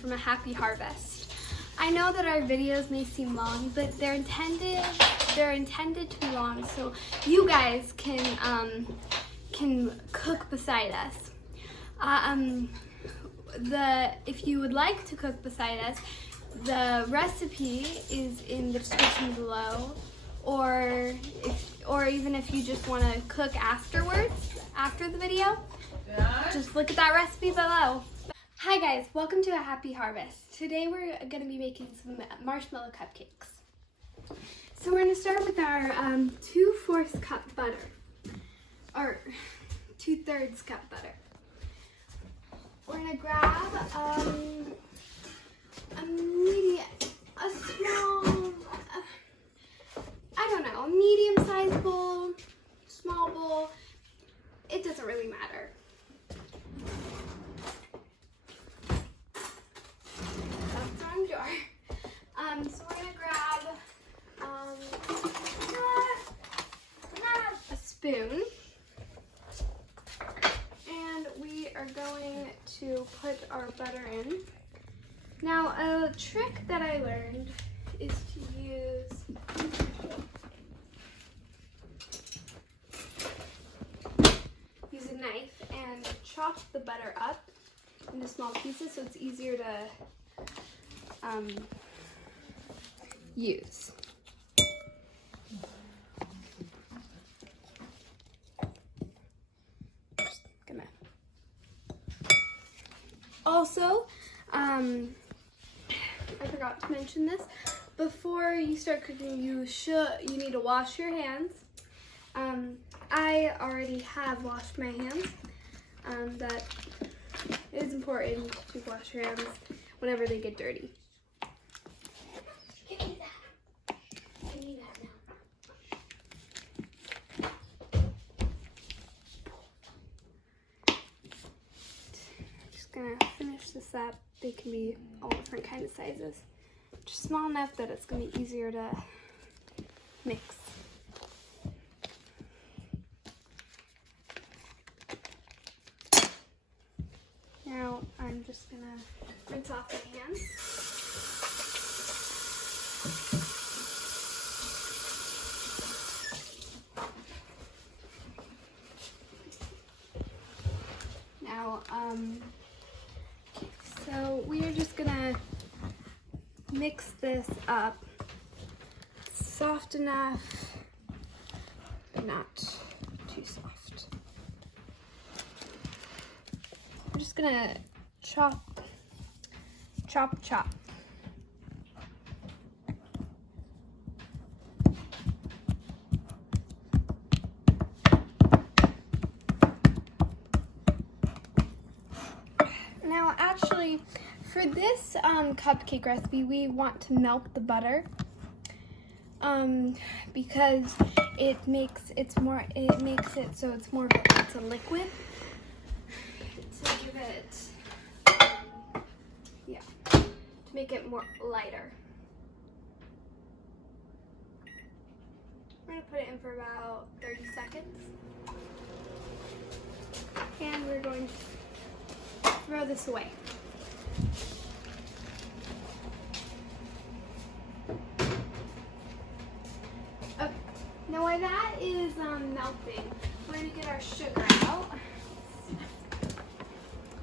From A Happy Harvest. I know that our videos may seem long, but they're intended to be long so you guys can cook beside us. If you would like to cook beside us, the recipe is in the description below, or even if you just want to cook afterwards, after the video, just look at that recipe below. Hi guys, welcome to A Happy Harvest. Today we're going to be making some marshmallow cupcakes. So we're going to start with our 2/4 cup butter, or 2/3 cup butter. We're going to grab a medium-sized bowl, small bowl, it doesn't really matter. Jar. So we're gonna grab a spoon, and we are going to put our butter in. Now, a trick that I learned is to use a knife and chop the butter up into small pieces so it's easier to use. Just gonna. Also, I forgot to mention this. Before you start cooking, you need to wash your hands. I already have washed my hands. But it is important to wash your hands whenever they get dirty. Gonna finish this up. They can be all different kind of sizes, just small enough that it's gonna be easier to mix. Now I'm just gonna rinse off my hands. Now so we are just gonna mix this up soft enough, but not too soft. I'm just gonna chop. Now, actually, for this cupcake recipe, we want to melt the butter because it makes it so it's more of it's a liquid to give it to make it more lighter. We're gonna put it in for about 30 seconds, and we're going to throw this away. Okay, now while that is melting, we're going to get our sugar out.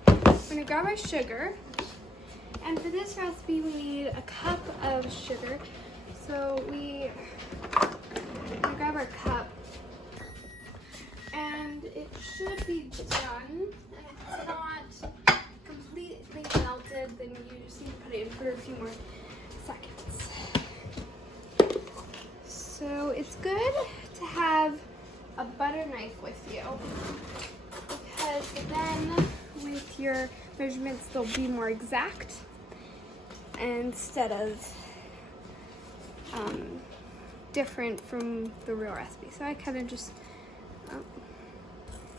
We're going to grab our sugar, and for this recipe we need a cup of sugar. So we grab our cup, and it should be done. And if it's not completely melted, then you just need to put it in for a few more seconds. So it's good to have a butter knife with you, because then with your measurements they'll be more exact instead of different from the real recipe. So I kind of just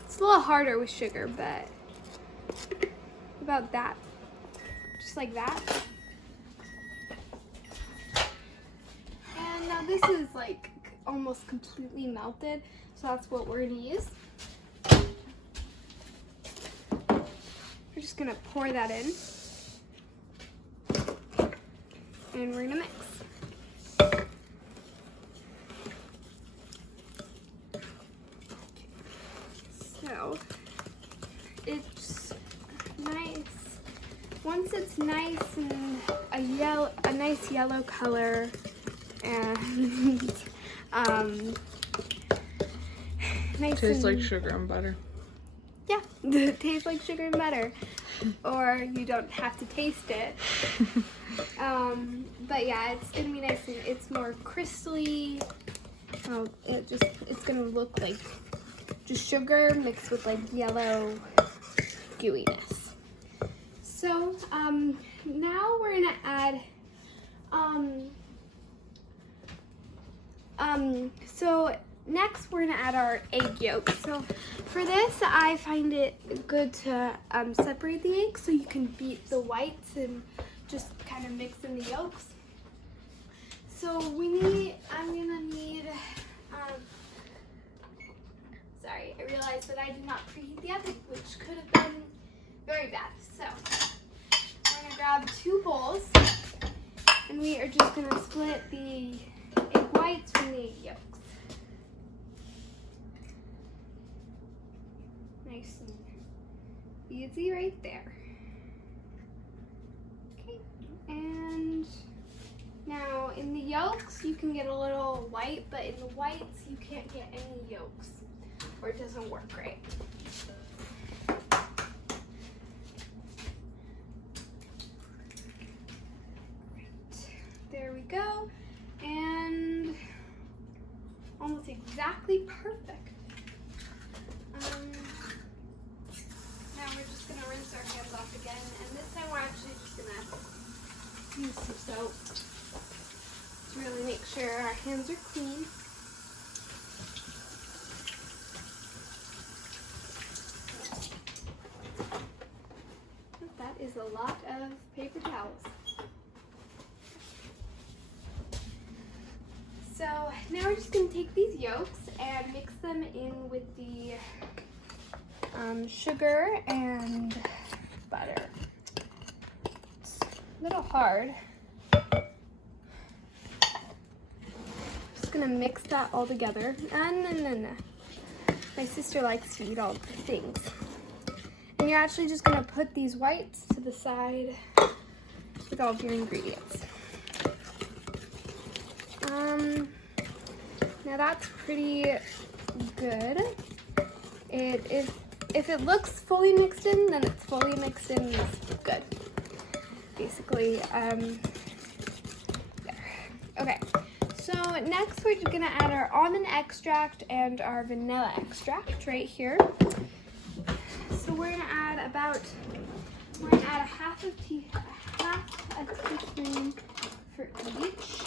it's a little harder with sugar, but about that, just like that. And now Now this is like almost completely melted, so that's what we're gonna use. We're just gonna pour that in, and we're gonna mix. So it's nice. Once it's nice and a nice yellow color, and nice. Tastes like sugar and butter. Yeah, it tastes like sugar and butter, or you don't have to taste it. But yeah, it's gonna be nice and it's more crystally. It's gonna look like just sugar mixed with like yellow gooiness. So now we're gonna add so next we're gonna add our egg yolks. So for this, I find it good to separate the eggs so you can beat the whites and just kind of mix in the yolks. So I'm gonna need, sorry, I realized that I did not preheat the oven, which could have been very bad. So we're gonna grab 2 bowls, and we are just gonna split the egg whites from the egg yolks. Nice and easy right there. Okay, and now in the yolks you can get a little white, but in the whites you can't get any yolks, or it doesn't work right. There we go, and almost exactly perfect. Now we're just gonna rinse our hands off again, and this time we're actually just gonna use some soap to really make sure our hands are clean. That is a lot of paper towels. So now we're just going to take these yolks and mix them in with the sugar and butter. It's a little hard. Just going to mix that all together. No. My sister likes to eat all the things. And you're actually just going to put these whites to the side with all of your ingredients. Now that's pretty good. If it looks fully mixed in, then it's fully mixed in. It's good. Basically, there. Okay. So next we're gonna add our almond extract and our vanilla extract right here. So we're gonna add a half a teaspoon for each.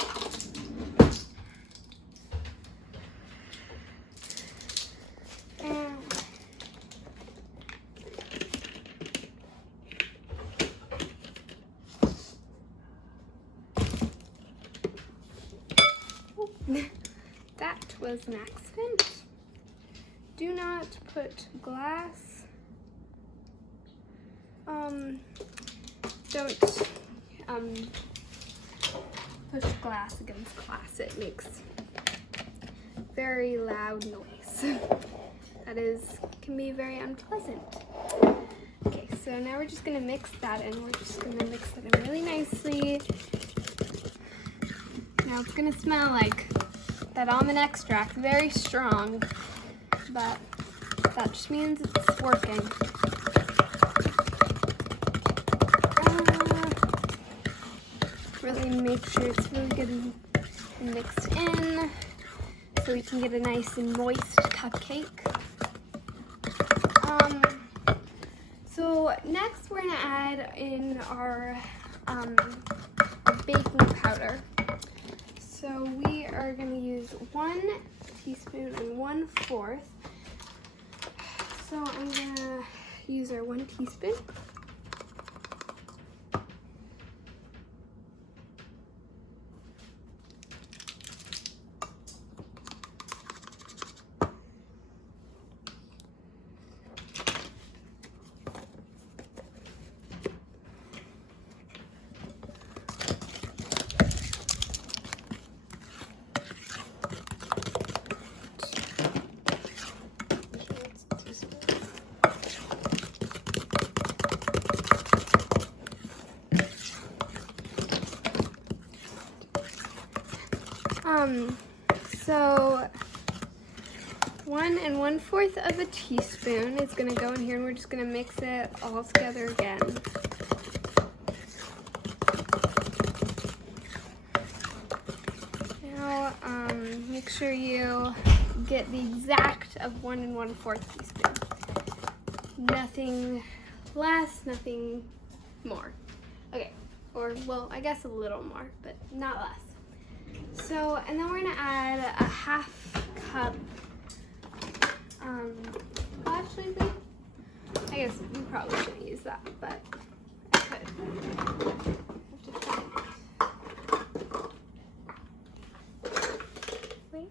That was an accident. Do not put glass. Don't push glass against glass. It makes very loud noise. That can be very unpleasant. Okay, so now we're just gonna mix that in. We're just gonna mix it in really nicely. Now it's gonna smell like that almond extract, very strong, but that just means it's working. Really make sure it's really good and mixed in so we can get a nice and moist cupcake. So next we're gonna add in our baking powder. So we are gonna use 1 teaspoon and 1/4. So I'm gonna use our 1 teaspoon. So 1 1/4 of a teaspoon is gonna go in here, and we're just gonna mix it all together again. Now, make sure you get the exact of 1 1/4 teaspoon. Nothing less, nothing more. Okay, or well, I guess a little more, but not less. So, and then we're gonna add a 1/2 cup. Actually, I guess we probably shouldn't use that, but I could. Wait.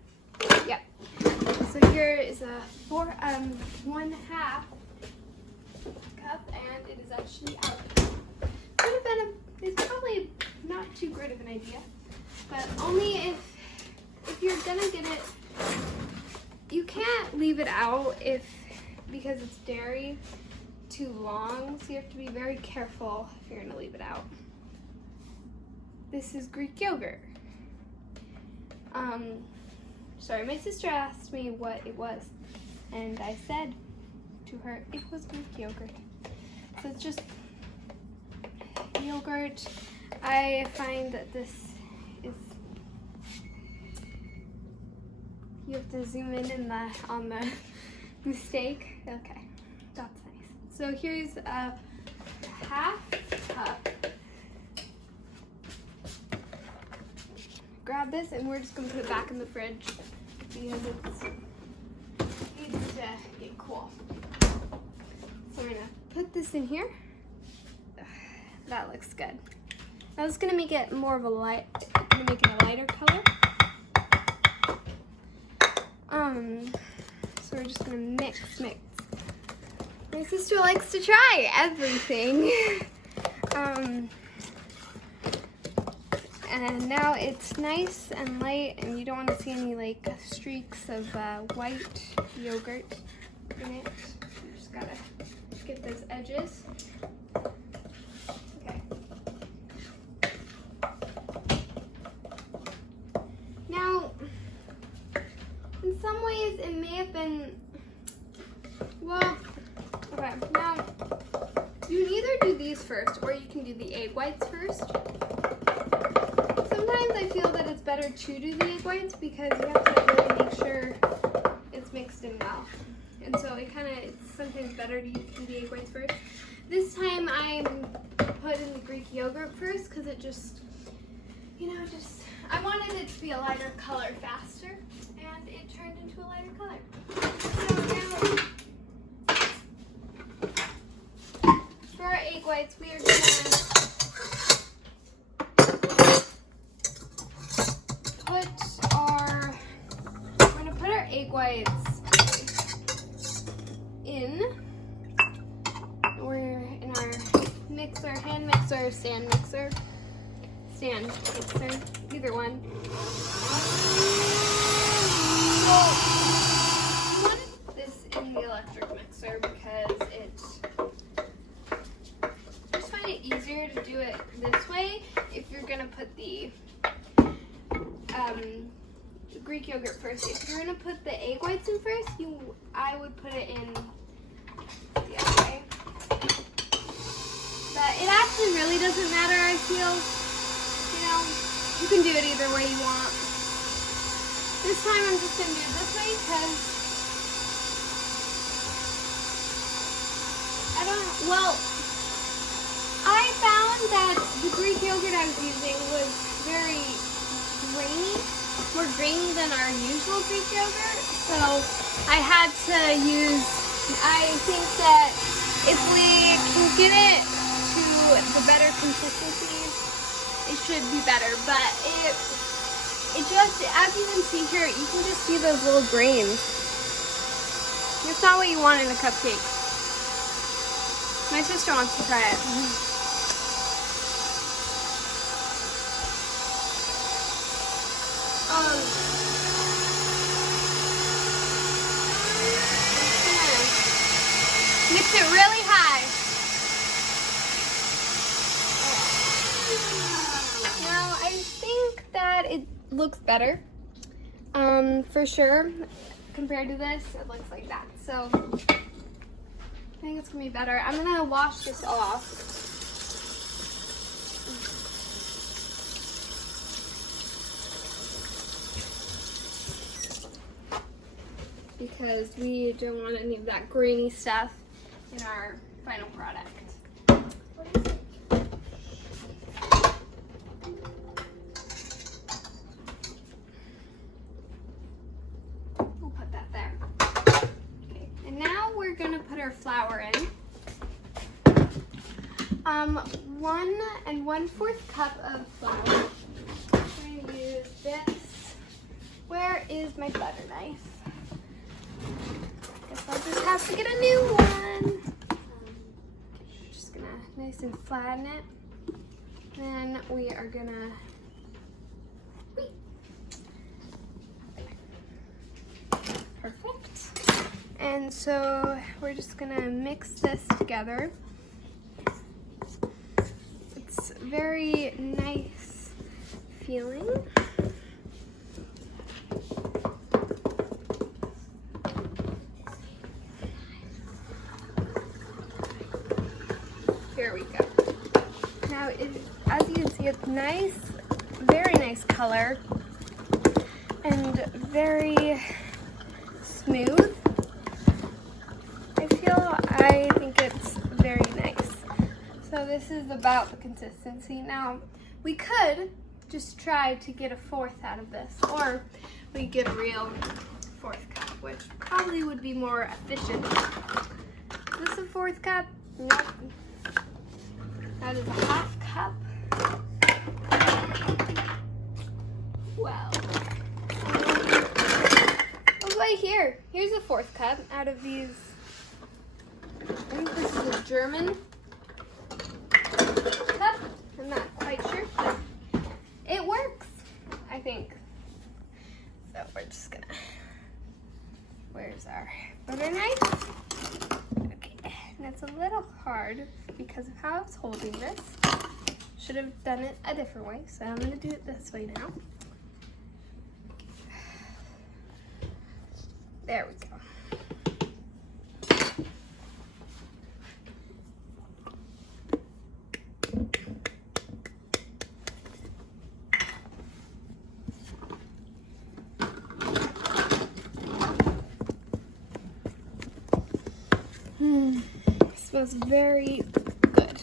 Yep. So here is a 1/2 cup, and it is actually out. Could have been it's probably not too great of an idea, but only if you're gonna get it. You can't leave it out because it's dairy too long, so you have to be very careful if you're gonna leave it out. This is Greek yogurt. Sorry, my sister asked me what it was, and I said to her it was Greek yogurt. So it's just yogurt. I find that this is, you have to zoom in on the mistake. Okay, that's nice. So here's a 1/2 cup. Grab this, and we're just gonna put it back in the fridge because it needs to get cool. So we're gonna put this in here. That looks good. Now it's gonna make it more of a lighter color. So we're just gonna mix. My sister likes to try everything. And now it's nice and light, and you don't want to see any like streaks of white yogurt in it. You just gotta get those edges. Okay. Now, in some ways it may have been, well, okay, now you can either do these first or you can do the egg whites first. Sometimes I feel that it's better to do the egg whites because you have to really make sure it's mixed in well. And so it's sometimes better to do the egg whites first. This time I'm putting the Greek yogurt first because it just, I wanted it to be a lighter color faster, and it turned into a lighter color. So now, for our egg whites, we are going to put our egg whites in. We're in our hand mixer, stand mixer, either one. So I wanted this in the electric mixer because I just find it easier to do it this way if you're gonna put the Greek yogurt first. If you're gonna put the egg whites in first, I would put it in the other way. But it actually really doesn't matter, I feel. You can do it either way you want. This time I'm just gonna do it this way because I found that the Greek yogurt I was using was very grainy, more grainy than our usual Greek yogurt. So I had to I think that if we can get it to the better consistency, it should be better. But it just, as you can see here, you can just see those little grains. It's not what you want in a cupcake. My sister wants to try it. Mix it really high. Now I think that looks better. For sure, compared to this, it looks like that. So I think it's gonna be better. I'm gonna wash this off. Because we don't want any of that grainy stuff in our final product. What is it? We'll put that there. Okay, and now we're gonna put our flour in. 1 1/4 cup of flour. I'm gonna use this. Where is my butter knife? Guess I'll just have to get a new one. Just gonna nice and flatten it. Then we are gonna perfect. And so we're just gonna mix this together. It's very nice feeling. Here we go. Now, as you can see, it's nice, very nice color, and very smooth. I think it's very nice. So this is about the consistency. Now, we could just try to get a 1/4 out of this, or we get a real 1/4 cup, which probably would be more efficient. Is this a 1/4 cup? Nope. That is a 1/2 cup. Well, right here. Here's a 1/4 cup out of these. I think this is a German cup. I'm not quite sure, but it works, I think. So we're just gonna, where's our butter knife? Okay, and it's a little hard because of how I was holding this. Should have done it a different way, so I'm gonna do it this way now. There we go. Smells very good.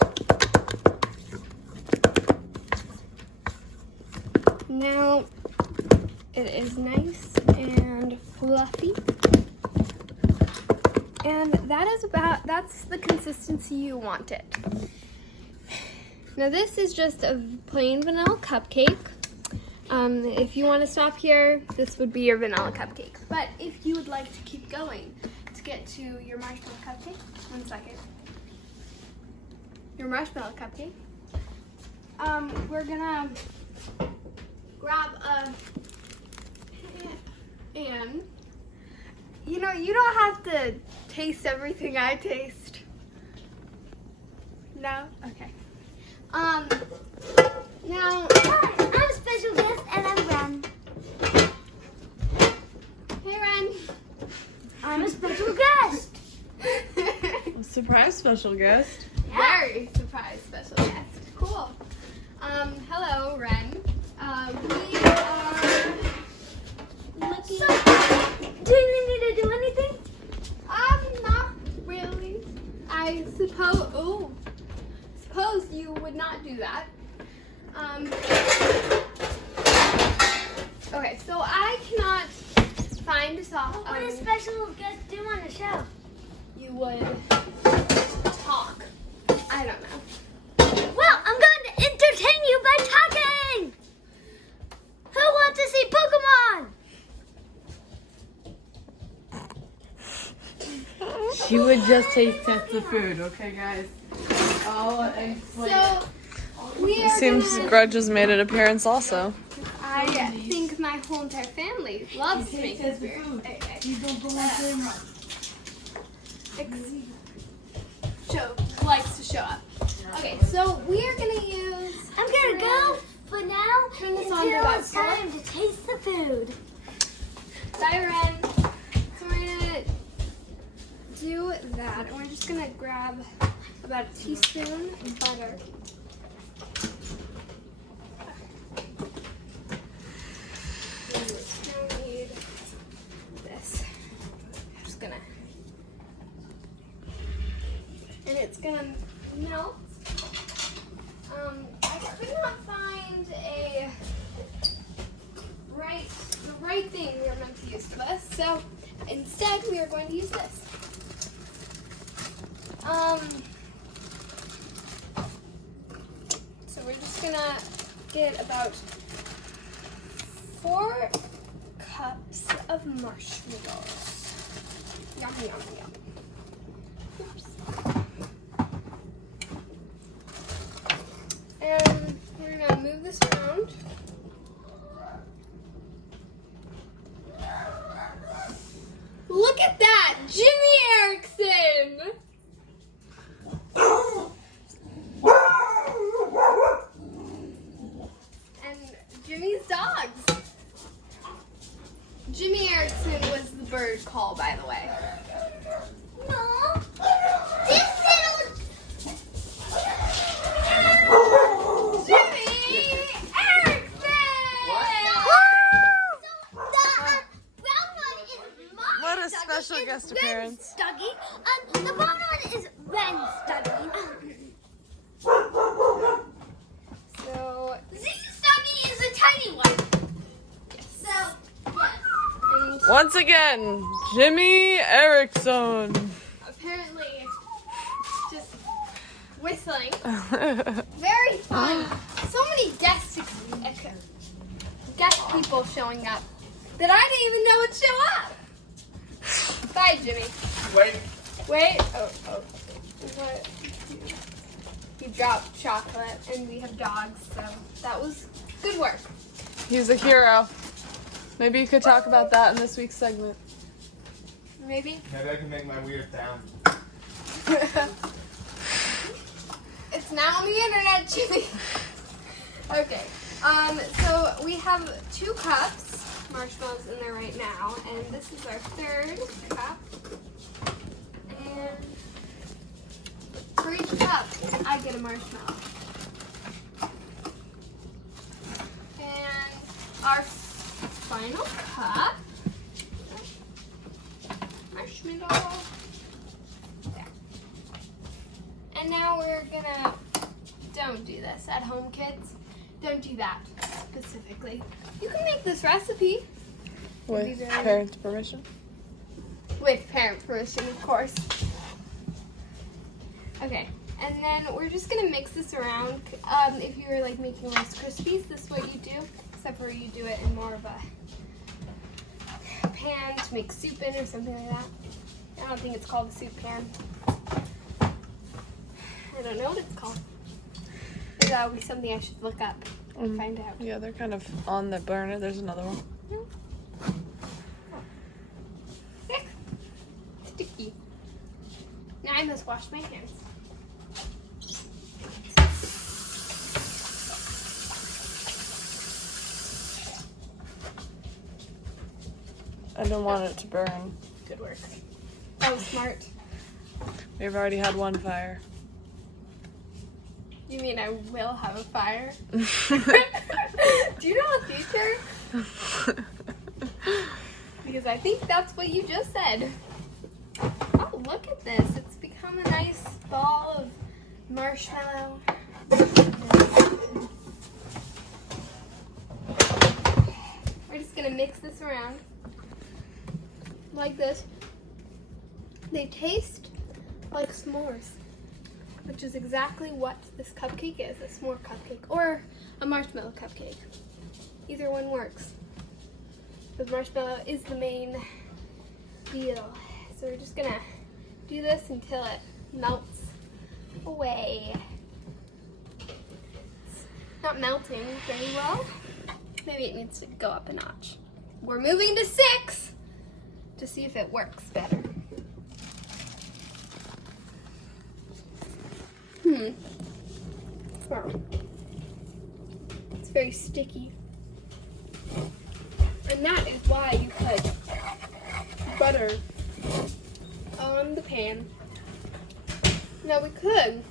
Now it is nice and fluffy. And that's the consistency you want it. Now this is just a plain vanilla cupcake. If you want to stop here, this would be your vanilla cupcake. But if you would like to keep going to get to your marshmallow cupcake, 1 second. Your marshmallow cupcake. We're gonna grab a pan. You know, you don't have to taste everything I taste. No? Okay. Now, Hi, I'm a special guest and I'm Ren. Hey, Ren. I'm a special guest. Surprise special guest. Very surprise special guest. Cool. Hello, Ren. We are looking. So, do you need to do anything? Not really. I suppose you would not do that. Okay, so I cannot find a song. What would a special guest do on the show? You would talk. I don't know. Well, I'm going to entertain you by talking. Who wants to see Pokemon? She would just taste test the food, okay, guys? So we are Seems gonna, Grudge has made an appearance also. I think my whole entire family loves to make this beer. Likes to show up. Okay, so we are gonna use. I'm going to go For now, Turn this until on to that it's time to taste the food. Siren. So we're gonna do that, and we're just gonna grab about a teaspoon of butter. And we're gonna need this. I'm just gonna, and it's gonna melt. I could not find the right thing we were meant to use for this, so instead we are going to use this. So we're just gonna get about 4 cups of marshmallows. Yum, yum, yum. Oops. And we're gonna move this around. Look at that! Jimmy Erickson! And Jimmy's dogs. Jimmy Erickson was the bird call, by the way. No. This little Jimmy Erickson! What a special guest appearance. Dougie. The brown one is Ren's Dougie. So, Z's Dougie is a tiny one. So, yes. and Once again, Jimmy Erickson. apparently, just whistling. Very fun. So many guest people showing up that I didn't even know would show up. Bye, Jimmy. Wait. Oh. What? He dropped chocolate, and we have dogs, so that was good work. He's a hero. Maybe you could talk about that in this week's segment. Maybe. Maybe I can make my weird sound. It's now on the internet, Jimmy. Okay. So we have 2 cups marshmallows in there right now, and this is our 3rd cup. And for each cup, I get a marshmallow. And our final cup, marshmallow. There. And now we're gonna, don't do this at home, kids. Don't do that specifically. You can make this recipe. With parents' permission. With parent permission, of course. Okay, and then we're just gonna mix this around. If you were like making Rice Krispies, this is what you do, except for you do it in more of a pan to make soup in or something like that. I don't think it's called a soup pan. I don't know what it's called. Maybe that would be something I should look up and find out. Yeah, they're kind of on the burner. There's another one. Sick. Sticky. Now I must wash my hands. I don't want it to burn. Good work. That was smart. We've already had one fire. You mean I will have a fire? Do you know the future? Because I think that's what you just said. Oh, look at this. It's become a nice ball of marshmallow. We're just going to mix this around like this. They taste like s'mores, which is exactly what this cupcake is, a s'more cupcake or a marshmallow cupcake. Either one works. Because marshmallow is the main deal. So we're just gonna do this until it melts away. It's not melting very well. Maybe it needs to go up a notch. We're moving to 6 to see if it works better. Well, it's very sticky. And that is why you put butter on the pan. Now we could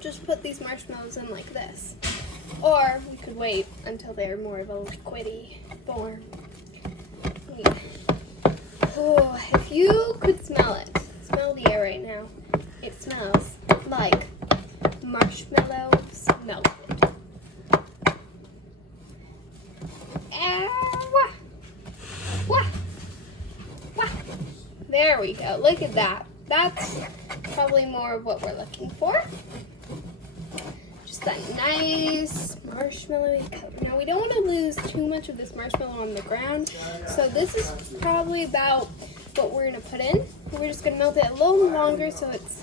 just put these marshmallows in like this. Or we could wait until they're more of a liquidy form. Yeah. Oh, if you could smell it, smell the air right now. It smells like marshmallows melted. Wah. Wah. Wah. There we go. Look at that. That's probably more of what we're looking for. Just that nice marshmallowy color. Now we don't want to lose too much of this marshmallow on the ground, so this is probably about what we're going to put in. We're just going to melt it a little longer so it's,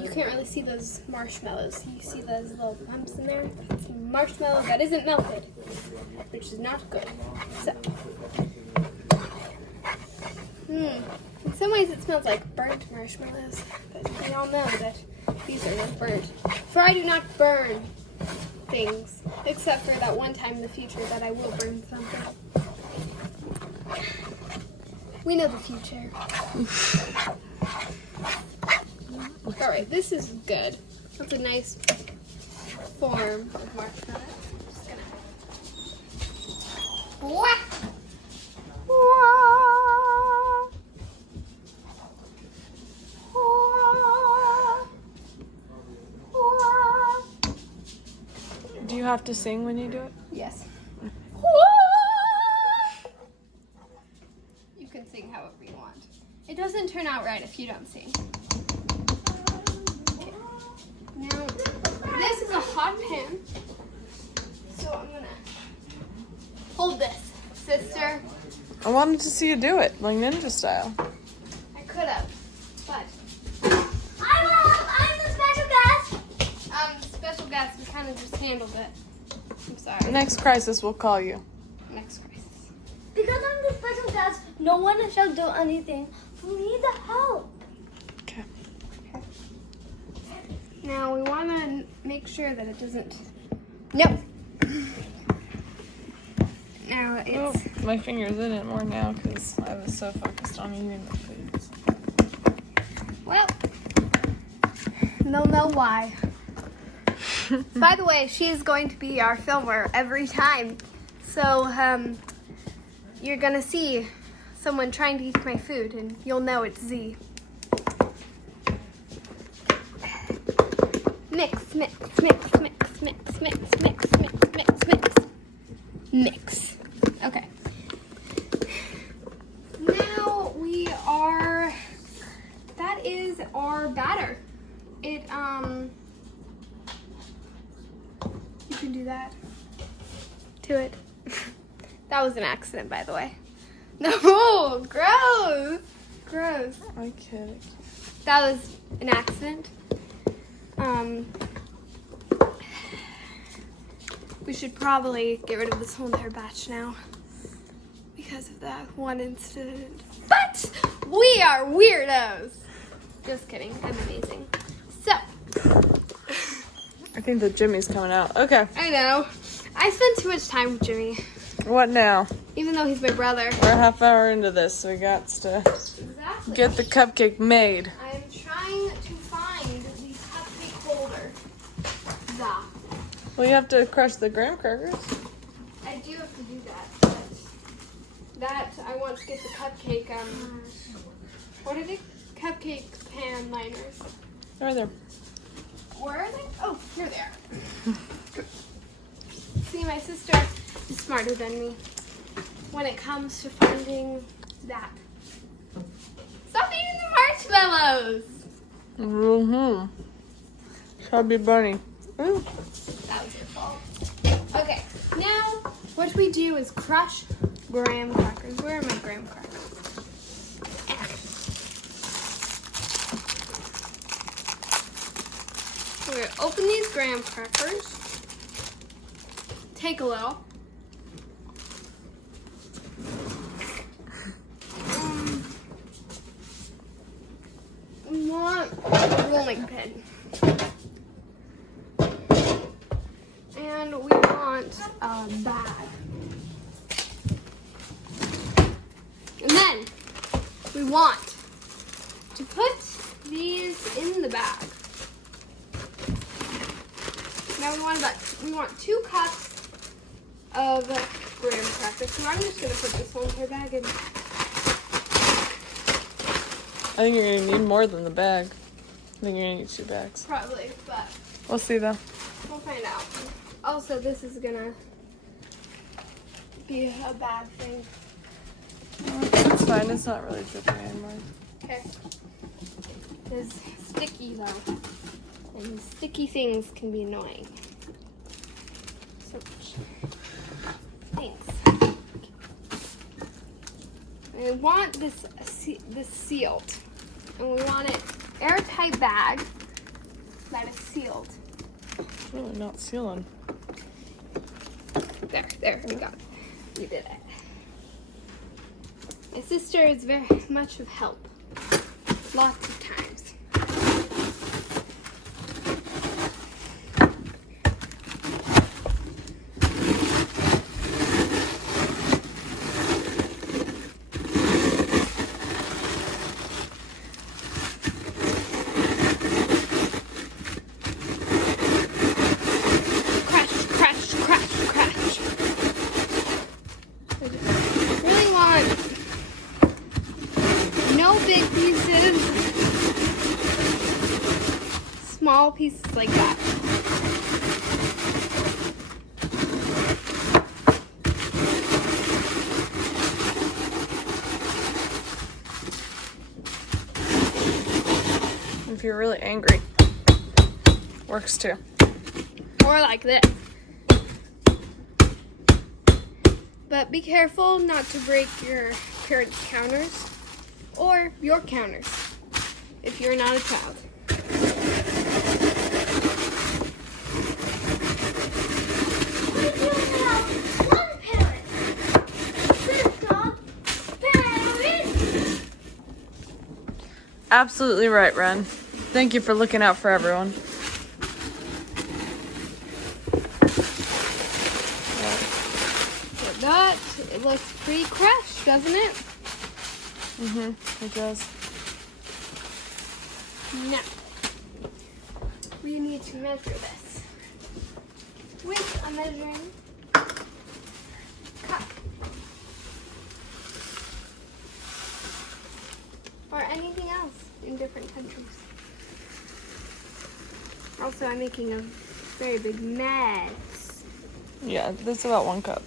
you can't really see those marshmallows. You see those little bumps in there? That's marshmallow that isn't melted, which is not good. So, in some ways it smells like burnt marshmallows, but we all know that these are not burnt. For I do not burn things, except for that one time in the future that I will burn something. We know the future. Alright, this is good. That's a nice form of marshmallow. Just gonna whack. Do you have to sing when you do it? Yes. You can sing however you want. It doesn't turn out right if you don't sing. Okay. Now, this is a hot pan. So I'm gonna hold this, sister. I wanted to see you do it, like ninja style. I could have, but I'm the special guest. special guest, we kind of just handled it. I'm sorry. Next crisis, we'll call you. Next crisis. Because I'm the special guest, no one shall do anything. We need the help. Okay. Now we want to make sure that it doesn't. Nope. Now it's. Oh, my finger's in it more now because I was so focused on eating the food. Well, they'll know why. By the way, she is going to be our filmer every time. So you're going to see someone trying to eat my food and you'll know it's Z. Mix, mix, mix, mix, mix, mix, mix, mix, mix, mix. Mix. Okay. Now that is our batter. You can do that to it. That was an accident, by the way. No, gross. Gross. I kidding. That was an accident. We should probably get rid of this whole entire batch now because of that one incident. But we are weirdos. Just kidding. I'm amazing. So. I think the Jimmy's coming out. Okay. I know. I spend too much time with Jimmy, What now? even though he's my brother. We're a half hour into this, so we got to Exactly. get the cupcake made. I'm trying to find the cupcake holder. Zah. Well, you have to crush the graham crackers. I do have to do that. But that I want to get the cupcake. What are the cupcake pan liners? Right there. Where are they? Oh, here they are. See, my sister is smarter than me when it comes to finding that. Stop eating the marshmallows! Mm-hmm. Chubby bunny. Ooh. That was your fault. Okay, now what we do is crush graham crackers. Where are my graham crackers? We're gonna open these graham crackers. Take a little. We want a rolling pin. And we want a bag. And then we want to put these in the bag. Now we want 2 cups of graham crackers. So I'm just gonna put this whole entire bag in. I think you're gonna need more than the bag. I think you're gonna need 2 bags. Probably, but We'll see though. we'll find out. Also, this is gonna be a bad thing. It's fine. It's not really dripping anymore. Okay. It's sticky though. And sticky things can be annoying. So much. Thanks. And we want this sealed. And we want it airtight bag that is sealed. It's really not sealing. There, we got it. We did it. My sister is very much of help. Lots of times. Big pieces, small pieces like that. If you're really angry, works too. Or like this. But be careful not to break your parents' counters. Or your counters, if you're not a child. One parent. This dog, parent. Absolutely right, Ren. Thank you for looking out for everyone. Like that, it looks pretty crushed, doesn't it? It does. Now, we need to measure this with a measuring cup. Or anything else in different countries. Also, I'm making a very big mess. Yeah, that's about 1 cup.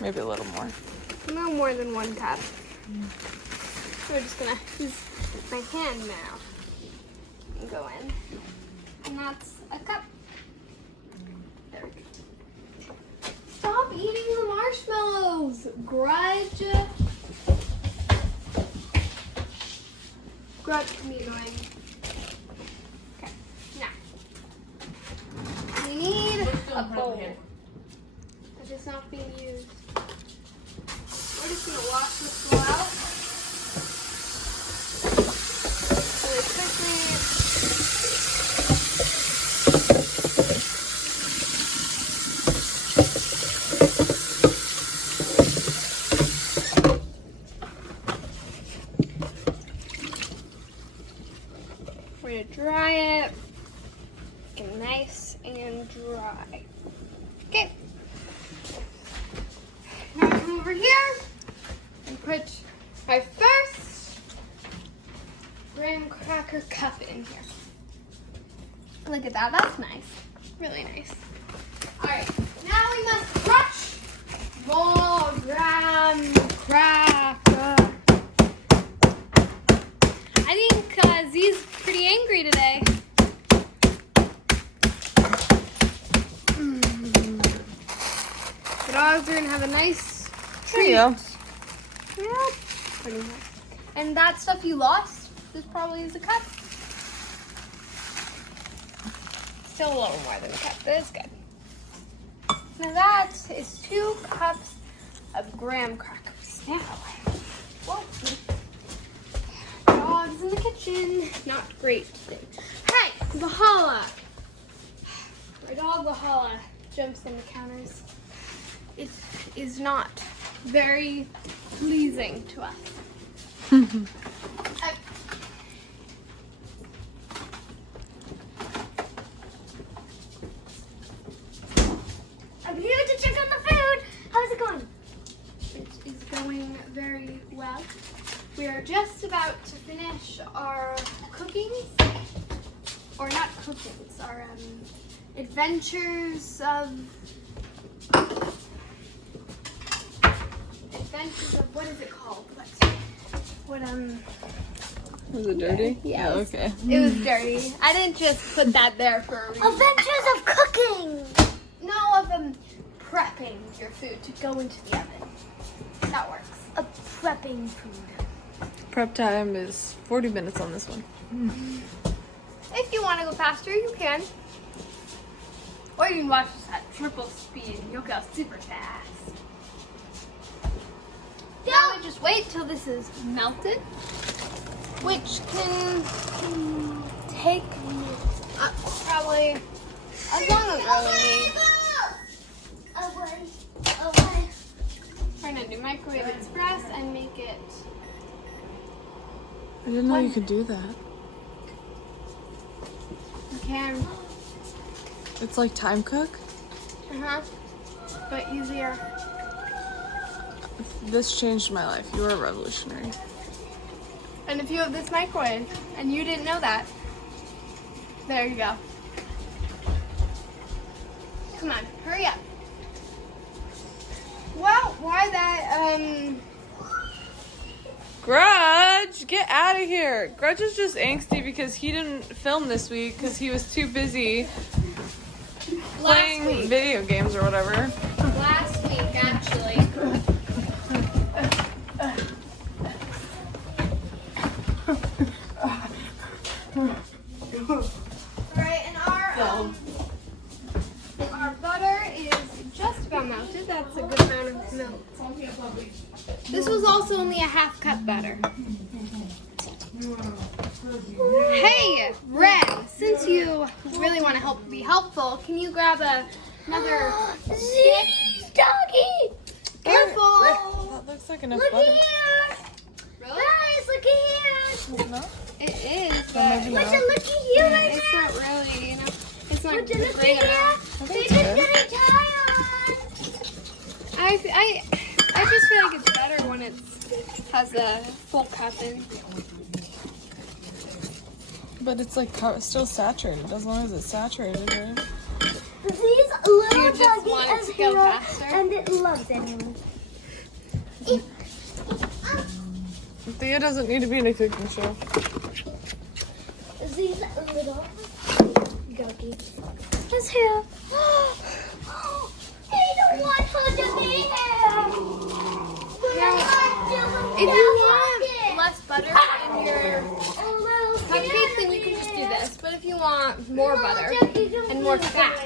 Maybe a little more. No more than 1 cup. We're just gonna use my hand now and go in. And that's a cup. There we go. Stop eating the marshmallows! Grudge can be annoying. Okay, now. We need a bowl. But it's not being used. We're just going to wash this bowl out really quickly. We're going to dry it. Get it nice and dry. Okay. Now come over here. And put my first graham cracker cup in here. Look at that, that's nice. Really nice. Alright, now we must crush more graham cracker. I think Z's pretty angry today. The dogs are gonna have a nice treat. There you go. Yeah, pretty much. And that stuff you lost, this probably is a cup. Still a little more than a cup, but it's good. Now that is 2 cups of graham crackers. Now, whoa, dogs in the kitchen, not great thing. Hey, Bahala, Our dog Valhalla jumps on the counters. It is not very pleasing to us. I'm here to check on the food. How's it going? It is going very well. We are just about to finish our cookings, or not cookings, our adventures of what is it called? What Was it dirty? Yes. Yeah, okay. It was dirty. I didn't just put that there for a reason. Adventures of cooking. No, of prepping your food to go into the oven. That works. A prepping food. Prep time is 40 minutes on this one. If you want to go faster, you can. Or you can watch this at triple speed and you'll go super fast. Now we just wait till this is melted, which can take probably as long as we need. Away. We're going to do microwave express and make it. I didn't know you could do that. You can. It's like time cook? But easier. This changed my life. You are revolutionary. And if you have this microwave and you didn't know that, there you go. Come on, hurry up. Well, why that, Grudge, get out of here. Grudge is just angsty because he didn't film this week because he was too busy playing video games or whatever. last week actually. Alright, and our butter is just about melted. That's a good amount of milk. This was also only a half cup butter. Hey, Red, since you really want to be helpful, can you grab another Z's doggy. Careful! That looks like enough Look butter. here. Really? Guys, look here. No? It is, but Maybe Would not. Yeah. you look here right it's now? not really, it's not Would you look great here? amount. They it's just good. got a tie on. I just feel like it's better when it has a full cup in. But it's like still saturated as long as it's saturated, right? These You little just doggy want it is to go here, faster? and it loves animals. Thea doesn't need to be in a cooking show. These little doggy is here. I don't want her to be here. If you want less butter in your cupcake, then you can just do this. But if you want more butter and more fat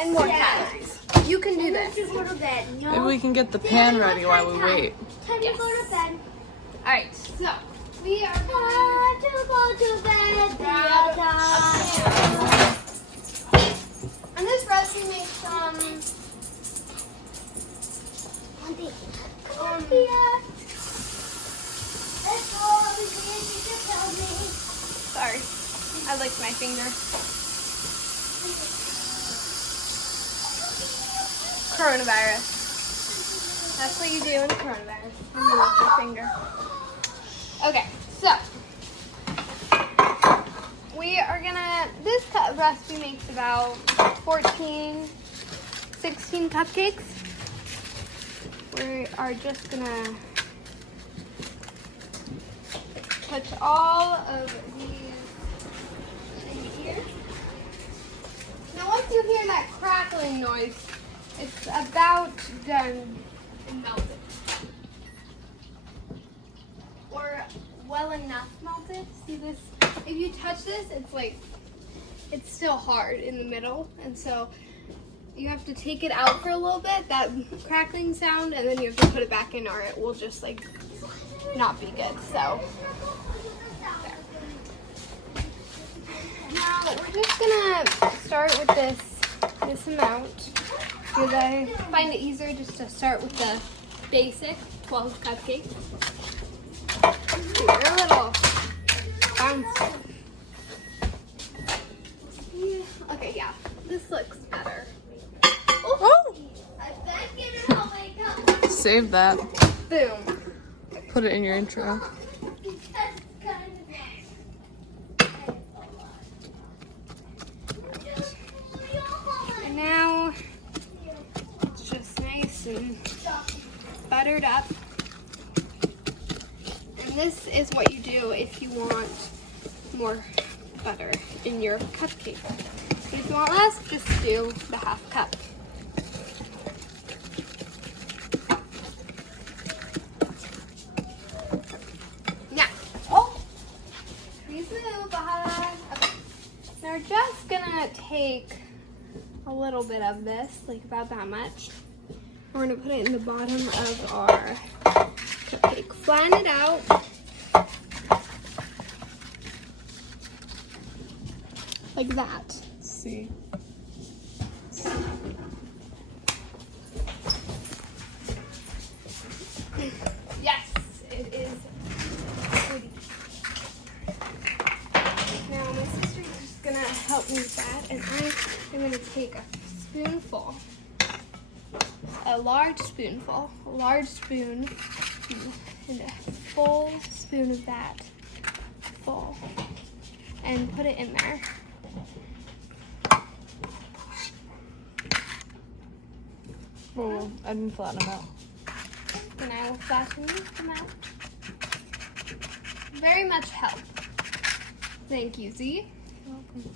and more calories, you can do this. Go to bed. Maybe we can get the pan ready while we wait. Time to go to bed. Alright, so we are Time to go to bed. and this recipe makes sorry, I licked my finger. Coronavirus. That's what you do in coronavirus. You lick your finger. Okay, so we are gonna, this recipe makes about 14, 16 cupcakes. We are just gonna touch all of these in here. Now once you hear that crackling noise, it's about done and melted. Or well enough melted. See this? If you touch this, it's like, it's still hard in the middle. And so you have to take it out for a little bit, that crackling sound, and then you have to put it back in or it will just like not be good. So, there. Now, we're just gonna start with this amount because I find it easier just to start with the basic 12 cupcakes. Ooh, they're a little bouncy. Yeah. Okay, yeah, this looks better. Oh! Save that. Boom. Put it in your intro. And now it's just nice and buttered up. And this is what you do if you want more butter in your cupcake. And if you want less, just do the half cup. Now, please move. Okay. Now we're just gonna take a little bit of this, like about that much. We're gonna put it in the bottom of our cupcake. Flatten it out. Like that. Let's see. Yes, it is pretty. Now my sister is just gonna help me with that, and I am gonna take a spoonful, a large spoon, and a full spoon of that, full, and put it in there. Whoa, I didn't flatten them out. And I will flatten them out. Very much help. Thank you, Z. You're welcome.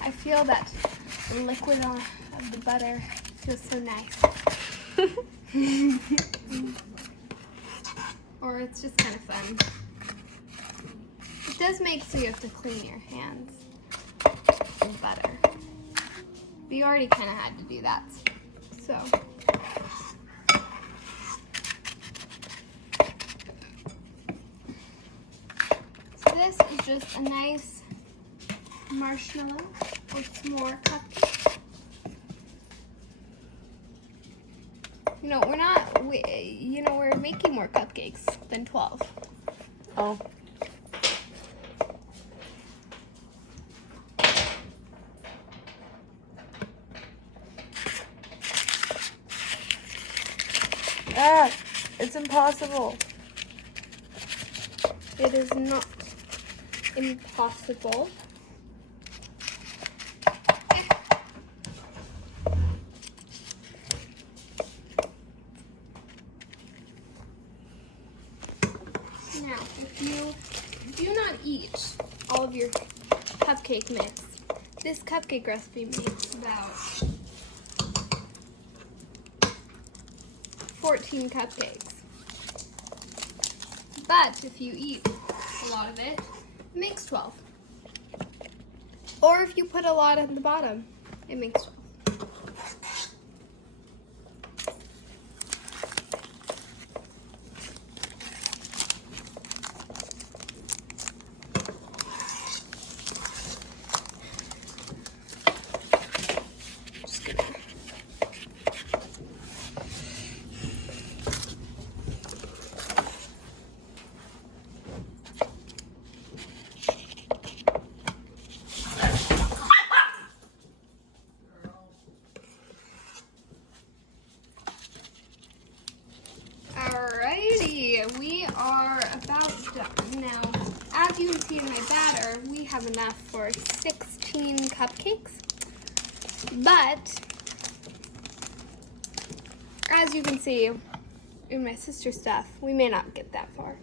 I feel that the liquid of the butter feels so nice. Or it's just kind of fun. It does make so you have to clean your hands with butter. We already kind of had to do that. So. This is just a nice marshmallow with some more cupcakes. You know, we're making more cupcakes than 12. Oh. Ah, it's impossible. It is not impossible. Now, if you do not eat all of your cupcake mix, this cupcake recipe makes about 14 cupcakes. But if you eat a lot of it, it makes 12. Or if you put a lot at the bottom, it makes 12. Alrighty, we are about done. Now, as you can see in my batter, we have enough for 16 cupcakes. But, as you can see in my sister's stuff, we may not get that far.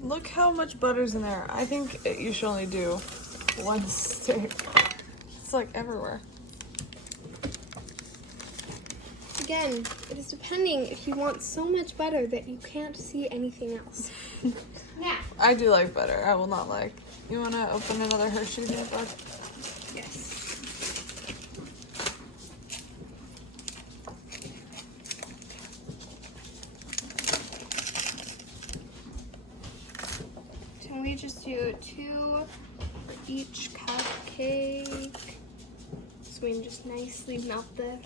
Look how much butter's in there. I think you should only do one stick. It's like everywhere. Again, it is depending if you want so much butter that you can't see anything else. Now. I do like butter. I will not like. You want to open another Hershey peanut butter? Yes. Can we just do 2 for each cupcake? So we can just nicely melt the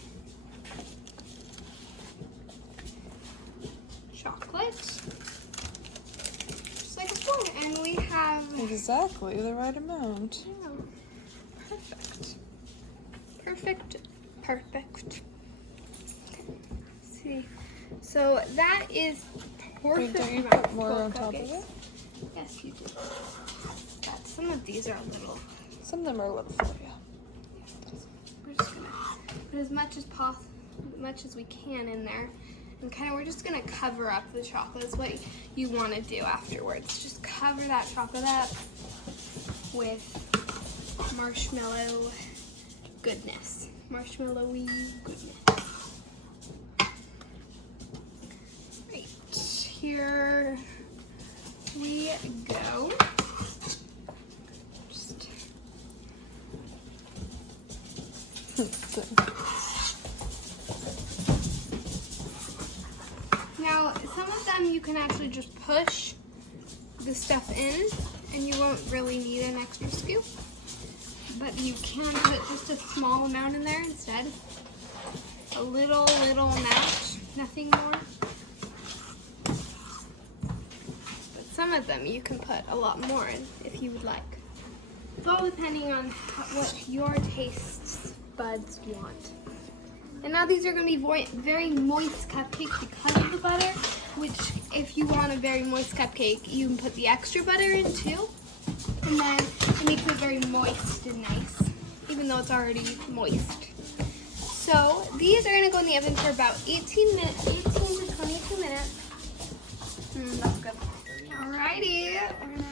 chocolate. Just like before. And we have Exactly the right amount. yeah, perfect. Perfect. Perfect. Okay. See. So that is Wait, perfect. don't you amount put more for on top of cupcakes. it? Yes, you do. But some of these are a little. Some of them are a little full, yeah. We're just gonna put as much as possible, much as we can in there, and kind of we're just gonna cover up the chocolate. Is what you want to do afterwards. Just cover that chocolate up with marshmallow goodness, marshmallowy goodness. Right here we go. Just now, some of them you can actually just push the stuff in and you won't really need an extra scoop. But you can put just a small amount in there instead. A little amount, nothing more. But some of them you can put a lot more in if you would like. It's all depending on what your taste buds want. And now these are going to be very moist cupcakes because of the butter, which if you want a very moist cupcake, you can put the extra butter in too. And then it makes it very moist and nice, even though it's already moist. So these are going to go in the oven for about 18 to 22 minutes. That's good. Alrighty, we're going to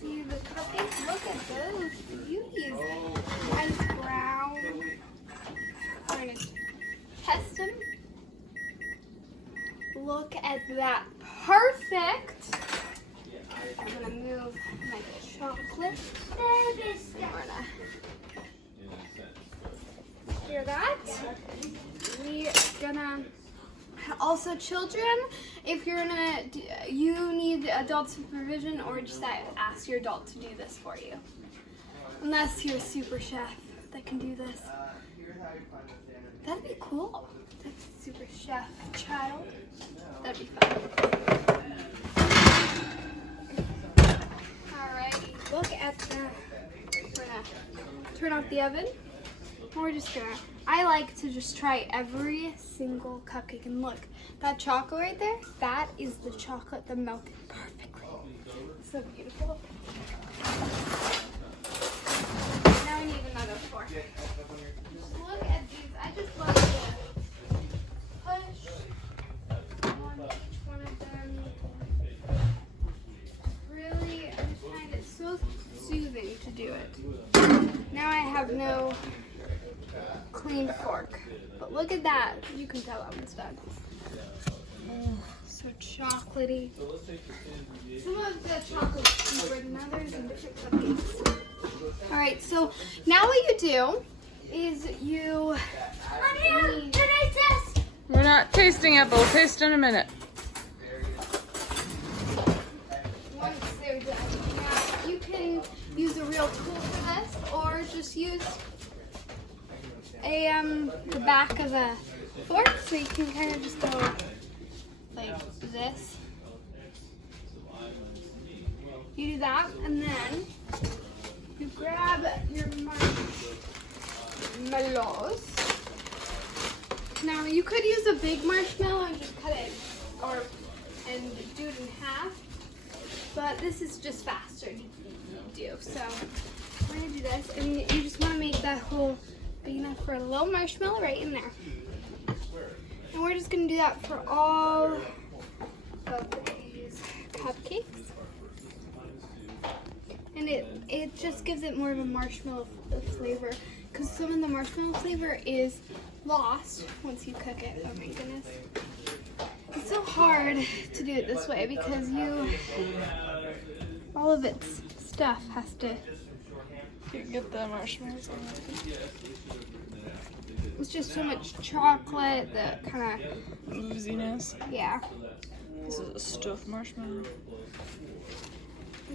see the cupcakes. Look at those beauties. Nice brown. We're going to test them. Look at that. Perfect. I'm going to move my chocolate. We're going to hear that. We're going to... Also, children, if you're you need adult supervision, or just ask your adult to do this for you. Unless you're a super chef that can do this. That'd be cool. That's a super chef child. That'd be fun. Alrighty, look at that. We're gonna turn off the oven. We're just gonna, I like to just try every single cupcake, and look, that chocolate right there, that is the chocolate that melted perfectly. So beautiful. Now we need another fork. Just look at these. I just love to push each one of them. Really, I just find it so soothing to do it. Now I have no clean fork. But look at that. You can tell that one's done. So chocolatey. Some of the chocolate's deeper than others in different cupcakes. Alright, so now what you do is you need... Can I test? We're not tasting it, but we'll taste in a minute. Once they're done. Now, you can use a real tool for this, or just use the back of a fork, so you can kind of just go like this. You do that, and then you grab your marshmallows. Now you could use a big marshmallow and just cut it, and do it in half. But this is just faster to do. So we're gonna do this, and you just want to make that hole big enough for a little marshmallow right in there. And we're just gonna do that for all of these cupcakes. And it just gives it more of a marshmallow flavor, because some of the marshmallow flavor is lost once you cook it. Oh my goodness. It's so hard to do it this way because all of its stuff has to. You get the marshmallows on it. It's just so much chocolate, the kind of Ooziness. yeah. This is a stuffed marshmallow.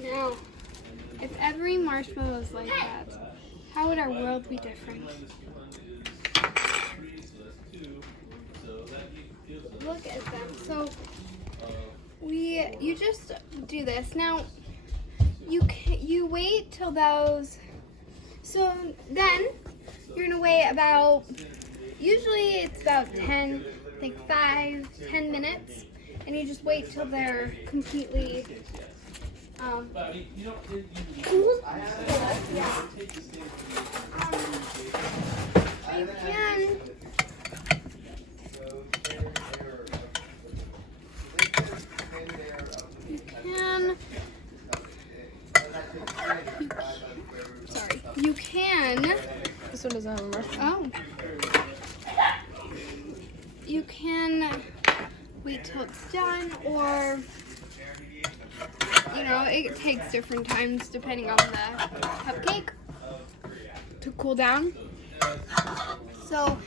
Now, if every marshmallow was like that, how would our world be different? Look at them. So you just do this. Now you wait till those. So then you're gonna wait about. Usually it's about 10, like 5-10 minutes, and you just wait till they're completely cool. Yeah. You can. This one doesn't have a marshmallow. Oh. You can wait till it's done, or it takes different times depending on the cupcake to cool down. So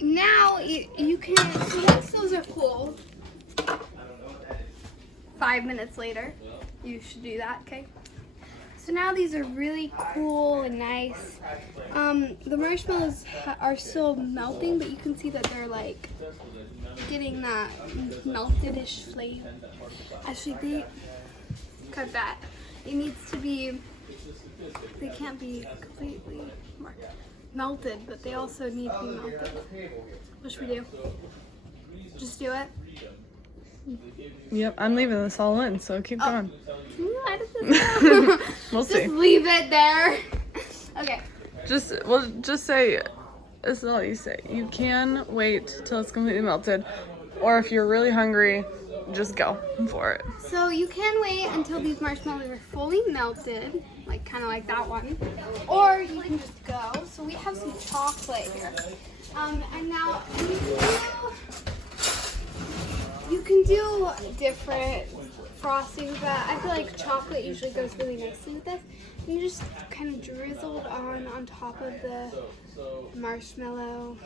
now you can, so once those are cool, 5 minutes later, you should do that, okay? So now these are really cool and nice. The marshmallows are still melting, but you can see that they're like getting that melted-ish flavor. Actually, cut that. It needs to be, they can't be completely melted, but they also need to be melted. What should we do? Just do it? Yep, I'm leaving this all in, so keep going. Why does this go? We'll see. Just leave it there. Okay. Just say, this is all you say. You can wait till it's completely melted, or if you're really hungry, just go for it. So you can wait until these marshmallows are fully melted, like kind of like that one, or you can just go. So we have some chocolate here, and now you can do different frostings, but I feel like chocolate usually goes really nicely with this. You just kind of drizzle it on top of the marshmallow.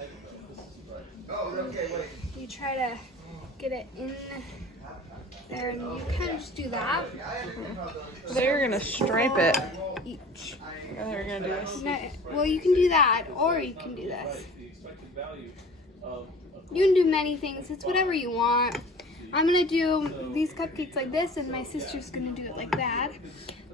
You try to get it in there, and you kind of just do that. So you're gonna stripe it. Each. Or you're gonna do this. No, well, you can do that, or you can do this. You can do many things. It's whatever you want. I'm gonna do these cupcakes like this, and my sister's gonna do it like that.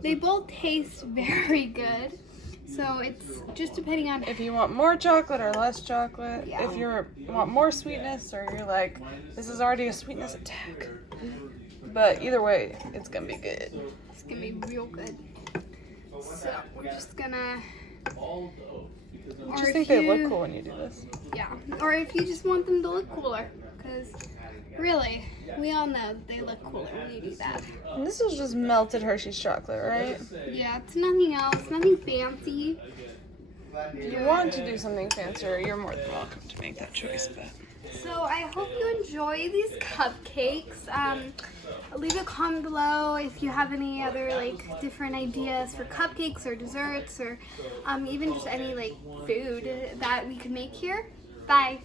They both taste very good, so it's just depending on if you want more chocolate or less chocolate. Yeah. If you want more sweetness, or you're like, this is already a sweetness attack. But either way, it's gonna be good. It's gonna be real good. So we're just gonna. I just think they look cool when you do this. Yeah, or if you just want them to look cooler, because really, we all know that they look cooler when you do that. And this is just melted Hershey's chocolate, right? Yeah, it's nothing else, nothing fancy. If you want to do something fancier, you're more than welcome to make that choice. But So I hope you enjoy these cupcakes. Leave a comment below if you have any other different ideas for cupcakes or desserts, or even just any food that we could make here. Bye.